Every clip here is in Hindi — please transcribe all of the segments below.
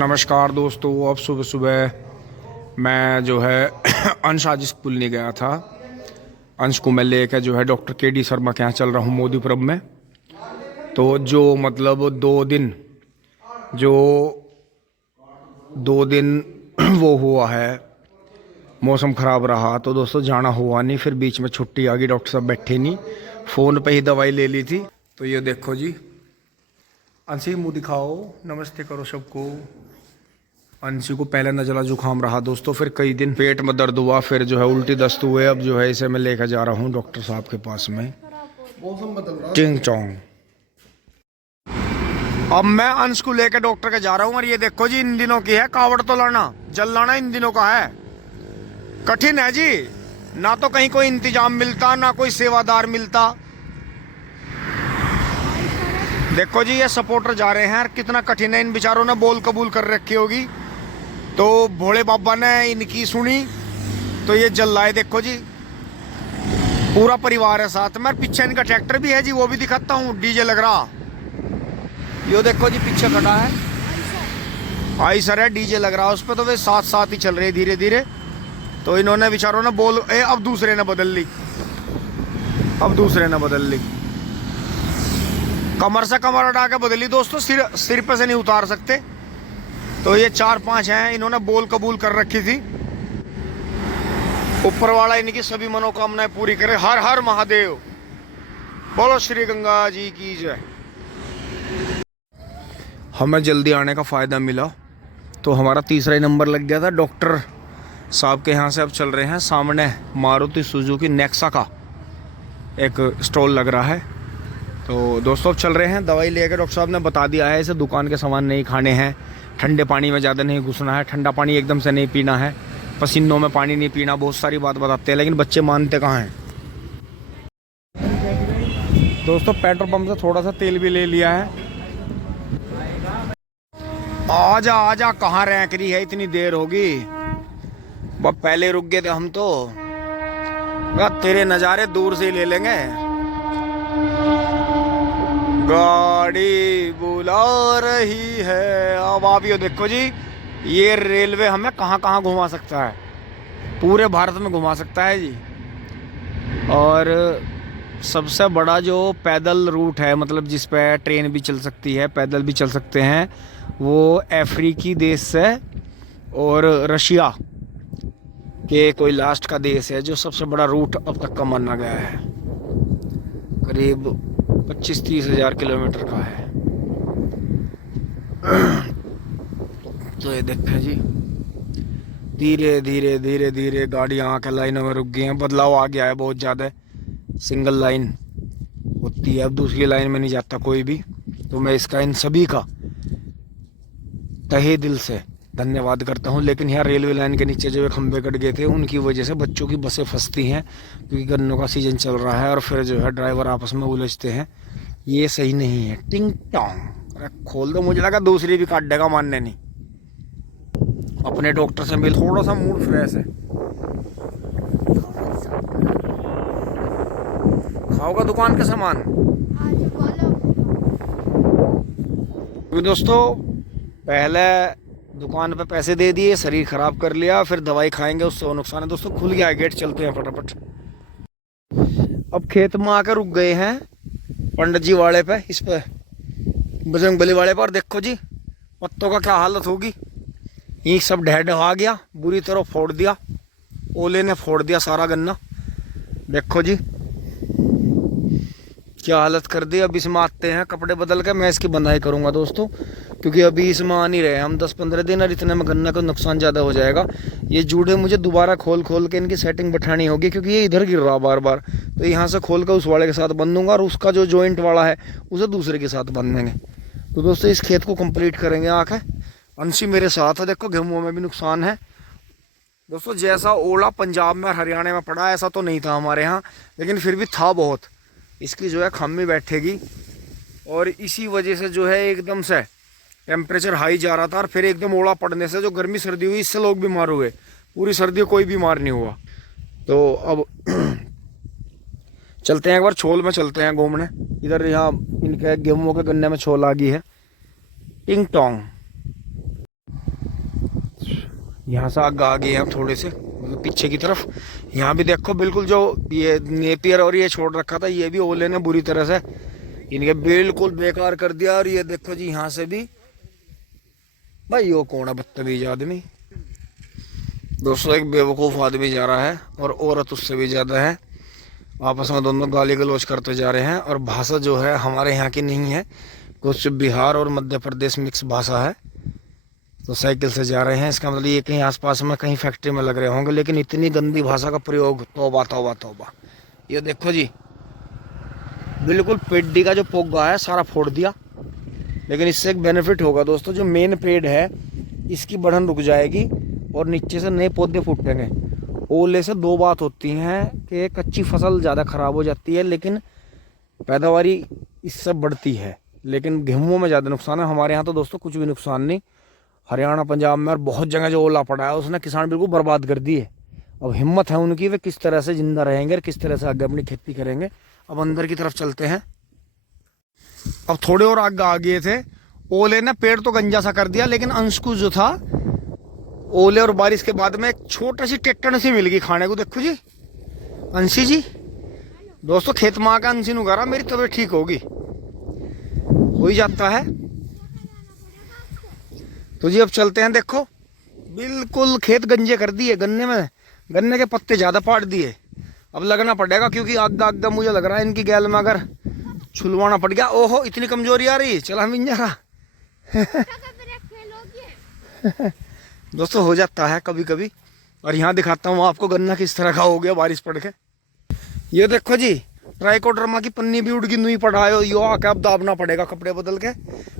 नमस्कार दोस्तों। अब सुबह सुबह मैं जो है अंश आज स्कूल नहीं गया था। अंश को मैं लेकर जो है डॉक्टर के डी शर्मा के यहाँ चल रहा हूँ मोदीपुरम में। तो जो मतलब जो 2 दिन वो हुआ है, मौसम ख़राब रहा तो दोस्तों जाना हुआ नहीं। फिर बीच में छुट्टी आ गई, डॉक्टर साहब बैठे नहीं, फ़ोन पे ही दवाई ले ली थी। तो ये देखो जी, अंशी मुँह दिखाओ, नमस्ते करो सबको। अंशी को पहले नज़ला जुकाम रहा दोस्तों, फिर कई दिन पेट में दर्द हुआ, फिर जो है उल्टी दस्त हुए। अब जो है इसे मैं लेकर जा रहा हूँ डॉक्टर साहब के पास में। मौसम बदल रहा है। चिंग चोंग। अब मैं अंश को लेकर डॉक्टर के जा रहा हूँ। और ये देखो जी, इन दिनों की है कावड़ तो लाना, जल लाना इन दिनों का है। कठिन है जी, ना तो कहीं कोई इंतजाम मिलता, ना कोई सेवादार मिलता। देखो जी, ये सपोर्टर जा रहे हैं, कितना कठिन है। इन बेचारों ने बोल कबूल कर रखी होगी, तो भोले बाबा ने इनकी सुनी तो ये जल लाए। देखो जी, पूरा परिवार है साथ में। पीछे इनका ट्रैक्टर भी है जी, वो भी दिखाता हूँ, डीजे लग रहा। यो देखो जी, पीछे खड़ा है आई सर है, डीजे लग रहा उस पर। तो वे साथ साथ ही चल रहे धीरे धीरे। तो इन्होंने बेचारों ने अब दूसरे ने बदल ली, कमर से कमर हटा के बदली दोस्तों, सिर पे से नहीं उतार सकते। तो ये 4-5 हैं, इन्होंने बोल कबूल कर रखी थी। ऊपर वाला इनकी सभी मनोकामनाएं पूरी करे। हर हर महादेव, बोलो श्री गंगा जी की जय। हमें जल्दी आने का फ़ायदा मिला, तो हमारा तीसरा ही नंबर लग गया था। डॉक्टर साहब के यहाँ से अब चल रहे हैं। सामने मारुति सुजुकी नेक्सा का एक स्टॉल लग रहा है। तो दोस्तों अब चल रहे हैं दवाई लेकर। डॉक्टर साहब ने बता दिया है, इसे दुकान के सामान नहीं खाने हैं, ठंडे पानी में ज़्यादा नहीं घुसना है, ठंडा पानी एकदम से नहीं पीना है, पसीनों में पानी नहीं पीना, बहुत सारी बात बताते हैं, लेकिन बच्चे मानते कहाँ हैं। दोस्तों पेट्रोल पंप से थोड़ा सा तेल भी ले लिया है। आजा आजा, कहाँ रैंक रही है, इतनी देर होगी। बस पहले रुक गए थे हम तो, तेरे नज़ारे दूर से ही ले लेंगे। गाड़ी बुला रही है। अब आप ये देखो जी, ये रेलवे हमें कहाँ कहाँ घुमा सकता है, पूरे भारत में घुमा सकता है जी। और सबसे बड़ा जो पैदल रूट है, मतलब जिस पे ट्रेन भी चल सकती है, पैदल भी चल सकते हैं, वो अफ्रीकी देश से और रशिया के कोई लास्ट का देश है, जो सबसे बड़ा रूट अब तक का माना गया है। करीब 25-30 हज़ार किलोमीटर का है। तो ये देखें जी, धीरे धीरे धीरे धीरे गाड़ियाँ आके लाइनों में रुक गई हैं। बदलाव आ गया है बहुत ज़्यादा। सिंगल लाइन होती है, अब दूसरी लाइन में नहीं जाता कोई भी। तो मैं इसका इन सभी का तहे दिल से धन्यवाद करता हूँ। लेकिन यहाँ रेलवे लाइन के नीचे जो खंभे कट गए थे, उनकी वजह से बच्चों की बसें फंसती हैं, क्योंकि गन्नों का सीजन चल रहा है और फिर जो है ड्राइवर आपस में उलझते हैं। ये सही नहीं है। टिंग टोंग, अरे खोल दो, मुझे लगा दूसरी भी काट देगा, मानने नहीं। अपने डॉक्टर से मिल, थोड़ा सा मूड फ्रेश है। खाओगा दुकान के सामान? दोस्तों पहले दुकान पे पैसे दे दिए, शरीर खराब कर लिया, फिर दवाई खाएंगे, उससे वो नुकसान है। दोस्तों खुल गया गेट, चलते हैं फटाफट। अब खेत में आकर रुक गए हैं पंडित जी वाले पे, इस पे बजरंगबली वाले पर। देखो जी पत्तों का क्या हालत होगी। ये सब ढह ढहा गया, बुरी तरह फोड़ दिया, ओले ने फोड़ दिया सारा गन्ना। देखो जी क्या हालत कर दी। अब इसमें आते हैं कपड़े बदल के, मैं इसकी बंधाई करूंगा दोस्तों, क्योंकि अभी इसमें आ नहीं रहे हम 10-15 दिन, और इतने में गन्ना का नुकसान ज़्यादा हो जाएगा। ये जूड़े मुझे दोबारा खोल के इनकी सेटिंग बैठानी होगी, क्योंकि ये इधर गिर रहा बार बार। तो यहाँ से खोल कर उस वाले के साथ बंध दूंगा, और उसका जो जॉइंट वाला है उसे दूसरे के साथ बंध देंगे। तो दोस्तों इस खेत को कंप्लीट करेंगे आके। अंशी मेरे साथ है। देखो गेहूँ में भी नुकसान है दोस्तों। जैसा ओला पंजाब में और हरियाणा में पड़ा, ऐसा तो नहीं था हमारे यहाँ, लेकिन फिर भी था बहुत। इसकी जो है खामी बैठेगी, और इसी वजह से जो है एकदम से टेम्परेचर हाई जा रहा था, और फिर एकदम ओला पड़ने से जो गर्मी सर्दी हुई, इससे लोग बीमार हुए। पूरी सर्दी कोई बीमार नहीं हुआ। तो अब चलते हैं एक बार छोल में, चलते हैं घूमने इधर। यहाँ इनके गेहूं के गन्ने में छोल आ गई है। टिंग टोंग। यहाँ से आगे आ गए हम थोड़े से, मतलब पीछे की तरफ। यहाँ भी देखो बिल्कुल जो ये नेपियर और ये छोड़ रखा था, ये भी ओले ने बुरी तरह से इनके बिल्कुल बेकार कर दिया। और ये देखो जी यहाँ से भी भाई यो कौन है बदतमीज आदमी दोस्तों, एक बेवकूफ़ आदमी जा रहा है और औरत उससे भी ज़्यादा है। आपस में दोनों गाली गलौज करते जा रहे हैं और भाषा जो है हमारे यहाँ की नहीं है, कुछ बिहार और मध्य प्रदेश मिक्स भाषा है। तो साइकिल से जा रहे हैं, इसका मतलब ये कहीं आसपास में कहीं फैक्ट्री में लग रहे होंगे, लेकिन इतनी गंदी भाषा का प्रयोग, तौबा तौबा तौबा। ये देखो जी बिल्कुल पेड्डी का जो पोगा है सारा फोड़ दिया। लेकिन इससे एक बेनिफिट होगा दोस्तों, जो मेन पेड़ है इसकी बढ़न रुक जाएगी और नीचे से नए पौधे फूटेंगे। ओले से दो बात होती हैं कि कच्ची फसल ज़्यादा ख़राब हो जाती है, लेकिन पैदावारी इससे बढ़ती है। लेकिन गेहूँ में ज़्यादा नुकसान है। हमारे यहाँ तो दोस्तों कुछ भी नुकसान नहीं। हरियाणा पंजाब में और बहुत जगह जो ओला पड़ा है उसने किसान बिल्कुल बर्बाद कर दिए। अब हिम्मत है उनकी, वे किस तरह से जिंदा रहेंगे और किस तरह से आगे अपनी खेती करेंगे। अब अंदर की तरफ चलते हैं। अब थोड़े और आगे आ गए थे, ओले ने पेड़ तो गंजा सा कर दिया, लेकिन अंशकुश जो था ओले और बारिश के बाद में एक छोटा सी टेक्टन सी मिल गई खाने को। देखो जी अंशी जी दोस्तों, खेत माँ का अंशी नु करा, मेरी तबीयत ठीक होगी, हो ही जाता है। तो जी अब चलते हैं। देखो बिल्कुल खेत गंजे कर दिए, गन्ने में गन्ने के पत्ते ज़्यादा पाट दिए। अब लगना पड़ेगा क्योंकि आग आग मुझे लग रहा है इनकी गैल में अगर छुलवाना पड़ गया। ओहो इतनी कमजोरी आ रही, चला हम इंजरा दोस्तों हो जाता है कभी कभी। और यहाँ दिखाता हूँ आपको गन्ना किस तरह का हो गया बारिश पड़ के। ये देखो जी ट्राइकोडर्मा की पन्नी भी उड़ गई, नुई पड़ा है, यो आके अब दाबना पड़ेगा कपड़े बदल के।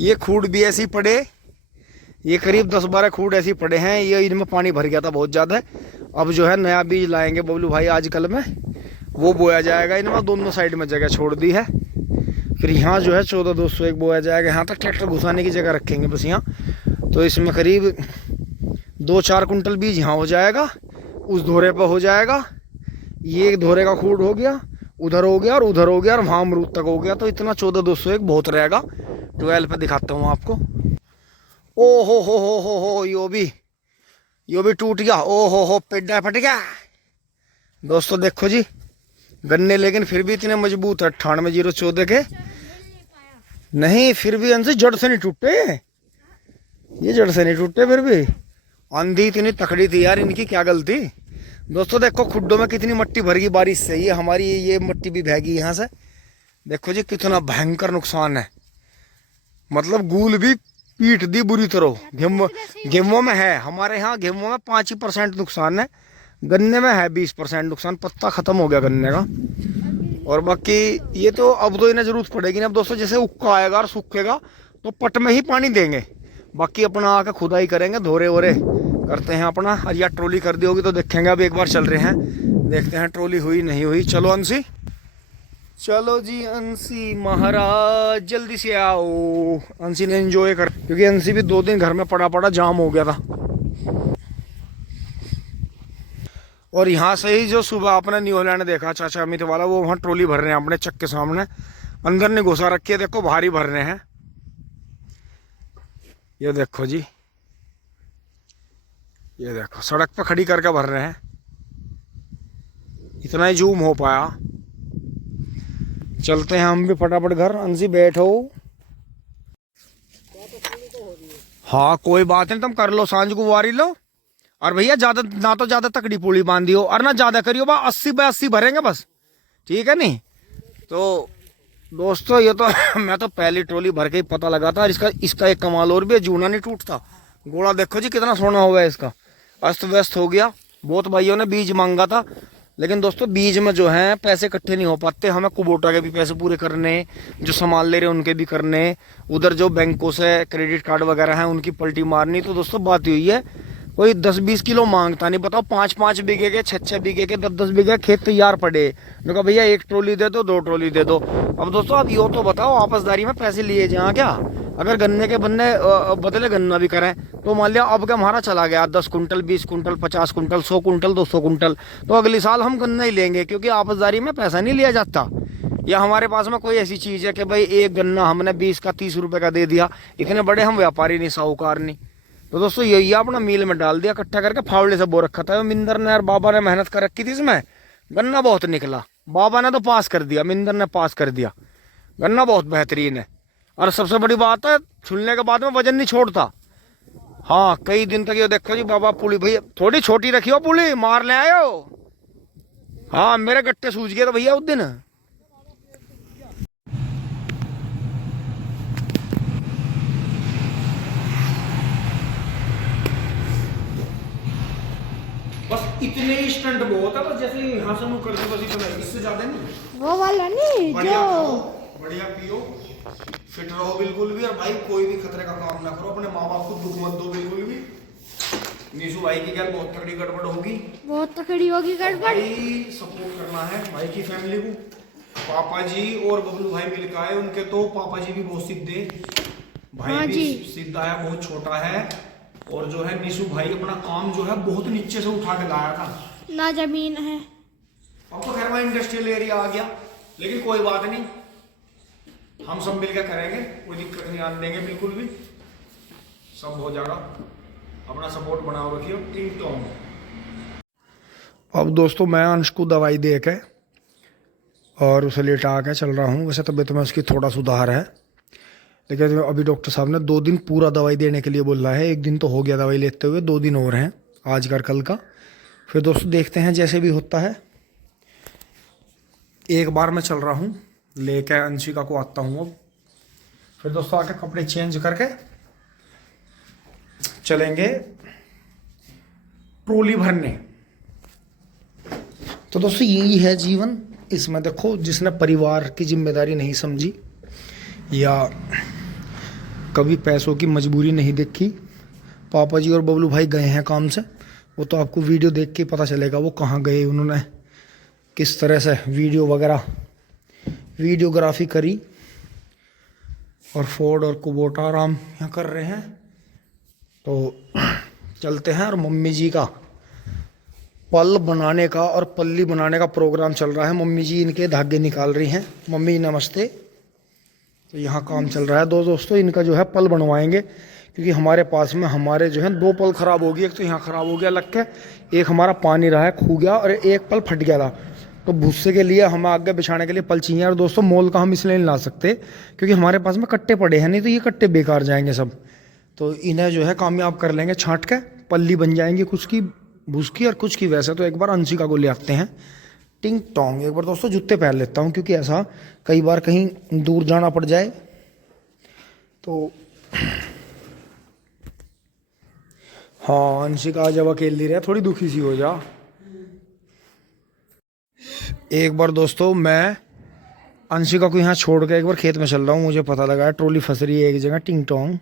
ये खूड भी ऐसे ही पड़े, ये करीब 10-12 खूड ऐसे ही पड़े हैं। ये इनमें पानी भर गया था बहुत ज़्यादा। अब जो है नया बीज लाएंगे बबलू भाई आजकल में, वो बोया जाएगा। इनमें दोनों साइड में जगह छोड़ दी है। फिर यहाँ जो है 14-201 बोया जाएगा। यहाँ तक ट्रैक्टर घुसाने की जगह रखेंगे बस यहाँ। तो इसमें करीब 2-4 कुंटल बीज यहाँ हो जाएगा, उस धोरे पर हो जाएगा। ये एक धोरे का खूड हो गया, उधर हो गया और उधर हो गया और वहाँ अमरूद तक हो गया। तो इतना 14-201 बहुत रहेगा। 12 पे दिखाता हूँ आपको। ओ हो यो भी टूट गया। ओ हो पेड्डा फट गया दोस्तों। देखो जी गन्ने लेकिन फिर भी इतने मजबूत है 98-014 के नहीं, फिर भी इनसे जड़ से नहीं टूटे, ये जड़ से नहीं टूटे। फिर भी आंधी इतनी तकड़ी थी यार, इनकी क्या गलती। दोस्तों देखो खुड्डों में कितनी मट्टी भर गई बारिश से। ये हमारी ये मट्टी भी बह गई यहाँ से। देखो जी कितना भयंकर नुकसान है, मतलब गूल भी पीट दी बुरी तरह। गेहूं में है, हमारे यहाँ गेहूं में 5% नुकसान है, गन्ने में है 20% नुकसान। पत्ता खत्म हो गया गन्ने का। और बाकी ये तो अब तो इन्हें जरूरत पड़ेगी ना। अब दोस्तों जैसे उक्का आएगा और सूखेगा तो पट में ही पानी देंगे, बाकी अपना आके खुदाई करेंगे, धोरे वोरे करते हैं अपना। और या ट्रॉली कर दी होगी तो देखेंगे। अब एक बार चल रहे हैं, देखते हैं ट्रॉली हुई नहीं हुई। चलो अंशी, चलो जी अंशी महाराज जल्दी से आओ। अंशी ने एंजॉय कर, क्योंकि अंशी भी 2 दिन घर में पड़ा जाम हो गया था। और यहाँ से ही जो सुबह आपने न्यूजीलैंड देखा चाचा अमित वाला, वो वहाँ ट्रॉली भर रहे हैं अपने चक के सामने। अंदर ने घुसा रखी है, देखो भारी भर रहे हैं। ये देखो जी, ये देखो सड़क पर खड़ी करके भर रहे हैं। इतना ही जूम हो पाया। चलते हैं हम भी फटाफट घर। अंशी बैठो। हाँ कोई बात नहीं, तुम कर लो, सांझ को वारी लो। और भैया ज्यादा ना तो ज्यादा तकड़ी पुली बांधियो और ना ज्यादा करियो, बा 80/80 भरेंगे बस, ठीक है नहीं। तो दोस्तों ये तो मैं तो पहली ट्रॉली भर के ही पता लगा था। और इसका एक कमाल और भी है, जूना नहीं टूटता। गोला देखो जी कितना सोना हुआ है इसका, अस्त व्यस्त हो गया। बहुत भाइयों ने बीज मांगा था, लेकिन दोस्तों बीज में जो है पैसे इकट्ठे नहीं हो पाते। हमें कुबोटा के भी पैसे पूरे करने, जो सामान ले रहे हैं उनके भी करने, उधर जो बैंकों से क्रेडिट कार्ड वगैरह हैं उनकी पलटी मारनी। तो दोस्तों बात हुई है, कोई 10-20 किलो मांगता नहीं, बताओ 5-5 बीघे के, 6-6 बीघे के, 10-10 बीघे खेत तैयार पड़े। मैं कहा भैया 1 ट्रॉली दे दो, 2 ट्रॉली दे दो। अब दोस्तों अब यो तो बताओ आपसदारी में पैसे लिए जाए क्या? अगर गन्ने के बदले गन्ना भी करें तो मान लिया अब का हमारा चला गया 10 quintal, 20 quintal, 50 quintal, 100 quintal, 200 quintal, तो अगले साल हम गन्ना ही लेंगे, क्योंकि आपसदारी में पैसा नहीं लिया जाता। या हमारे पास में कोई ऐसी चीज़ है कि भाई एक गन्ना हमने 20 का 30 रुपए का दे दिया। इतने बड़े हम व्यापारी नहीं, साहूकार नहीं। तो दोस्तों यही अपना मील में डाल दिया इकट्ठा करके, फावड़े से बो रखा था मिंदर ने, यार बाबा ने मेहनत कर रखी थी इसमें, गन्ना बहुत निकला। बाबा ने तो पास कर दिया, मिंदर ने पास कर दिया, गन्ना बहुत बेहतरीन है। और सबसे बड़ी बात है, छुलने के बाद में वजन नहीं छोड़ता। हाँ कई दिन तक ये देखो जी बाबा, पुली भैया थोड़ी छोटी रखी हो, पुली मार ले आयो। हाँ मेरे गट्टे सूझ गए तो भैया उस दिन। बस इतने ही स्टंट बहुत है, बस जैसे यहाँ से मुँह कर दो बस इतना ही, इससे ज्यादा नहीं। वो वाला नहीं बढ़िया जो खाओ, बढ़िया पियो, फिट रहो बिल्कुल भी। और भाई कोई भी खतरे का काम ना करो, अपने माँ बाप को दुख मत दो बिल्कुल भी। नीशू भाई की क्या बहुत तगड़ी गड़बड़ होगी, बहुत तकड़ी होगी गड़बड़। भाई सपोर्ट करना है भाई की फैमिली को। पापा जी और बबलू भाई मिलकर आए उनके, तो पापा जी भी बहुत सीधे, भाई हाँ भी जी। सीधा है, बहुत छोटा है। और जो है नीशू भाई अपना काम जो है बहुत नीचे से उठा के लाया था। ना जमीन है। अब तो खैर वहाँ इंडस्ट्रियल एरिया आ गया, लेकिन कोई बात नहीं, हम सब मिलकर करेंगे, कोई दिक्कत नहीं आने देंगे बिल्कुल भी, सब हो जाएगा। अपना सपोर्ट बनाओ रखिए टिंग टोंग। अब दोस्तों मैं अंश को दवाई दे के और उसे लेटा के चल रहा हूँ। वैसे तबीयत में उसकी थोड़ा सुधार है, लेकिन अभी डॉक्टर साहब ने 2 दिन पूरा दवाई देने के लिए बोला है। 1 दिन तो हो गया दवाई लेते हुए, 2 दिन और हैं, आज का कल का। फिर दोस्तों देखते हैं जैसे भी होता है। एक बार मैं चल रहा हूँ, लेकर अंशिका को आता हूँ अब। फिर दोस्तों आके कपड़े चेंज करके चलेंगे ट्रॉली भरने। तो दोस्तों यही है जीवन। इसमें देखो जिसने परिवार की जिम्मेदारी नहीं समझी या कभी पैसों की मजबूरी नहीं देखी, पापा जी और बबलू भाई गए हैं काम से, वो तो आपको वीडियो देख के पता चलेगा वो कहाँ गए, उन्होंने किस तरह से वीडियो वगैरह वीडियोग्राफी करी। और फोर्ड और कुबोटा आराम यहाँ कर रहे हैं। तो चलते हैं। और मम्मी जी का पल बनाने का और पल्ली बनाने का प्रोग्राम चल रहा है। मम्मी जी इनके धागे निकाल रही हैं। मम्मी नमस्ते। तो यहाँ काम चल रहा है। दोस्तों इनका जो है पल बनवाएंगे, क्योंकि हमारे पास में हमारे जो है 2 पल ख़राब हो गई। एक तो यहाँ ख़राब हो गया लग के, एक हमारा पानी रहा है खू गया, और एक पल फट गया था। तो भूसे के लिए हमें आगे बिछाने के लिए पल चाहिए। और दोस्तों मोल का हम इसलिए नहीं ला सकते क्योंकि हमारे पास में कट्टे पड़े हैं, नहीं तो ये कट्टे बेकार जाएंगे सब। तो इन्हें जो है कामयाब कर लेंगे छाँट के, पल्ली बन जाएंगी कुछ की भूस की और कुछ की वैसे। तो एक बार अंशिका को ले आते हैं टिंग टोंग। एक बार दोस्तों जूते पहन लेता हूँ, क्योंकि ऐसा कई बार कहीं दूर जाना पड़ जाए तो। हाँ अंशिका जब अकेली रहे थोड़ी दुखी सी हो जा। एक बार दोस्तों मैं अंशिका को यहाँ छोड़ के एक बार खेत में चल रहा हूँ। मुझे पता लगा है ट्रॉली फंस रही है एक जगह टिंग टोंग।